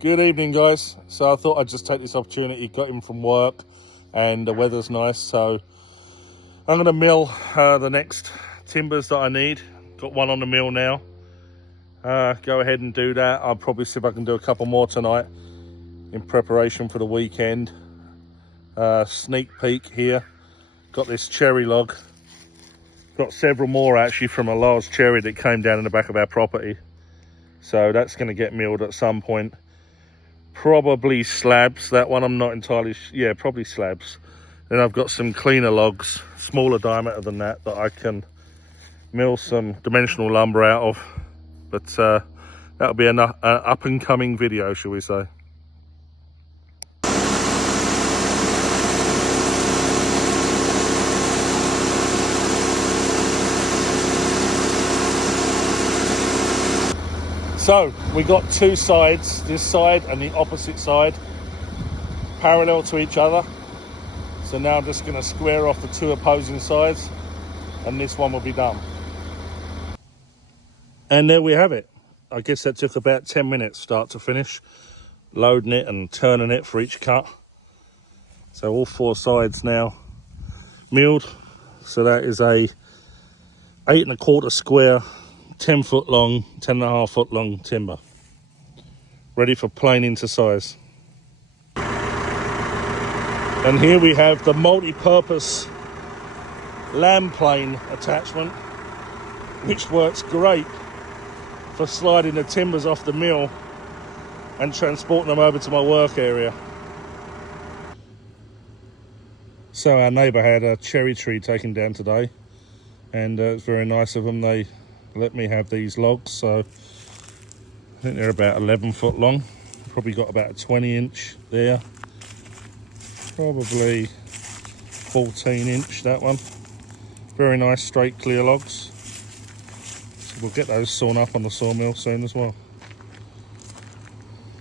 Good evening, guys. So I thought I'd just take this opportunity, got in from work and the weather's nice, so I'm going to mill the next timbers that I need. Got one on the mill now. Go ahead and do that. I'll probably see if I can do a couple more tonight in preparation for the weekend. Sneak peek here. Got this cherry log. Got several more actually from a large cherry that came down in the back of our property. So that's going to get milled at some point. Probably slabs. That one I'm not entirely yeah, probably slabs. Then I've got some cleaner logs, smaller diameter than that I can mill some dimensional lumber out of. But that'll be an up and coming video, shall we say. So we got two sides, this side and the opposite side, parallel to each other. So now I'm just going to square off the two opposing sides and this one will be done. And there we have it. I guess that took about 10 minutes start to finish, loading it and turning it for each cut. So all four sides now milled. So that is a 8 1/4 square, 10 foot long, 10 1/2 foot long timber. Ready for planing to size. And here we have the multi-purpose lamb plane attachment, which works great for sliding the timbers off the mill and transporting them over to my work area. So our neighbour had a cherry tree taken down today, and it's very nice of them. They let me have these logs, so I think they're about 11 foot long. Probably got about a 20-inch there, probably 14-inch that one. Very nice straight clear logs. So we'll get those sawn up on the sawmill soon as well.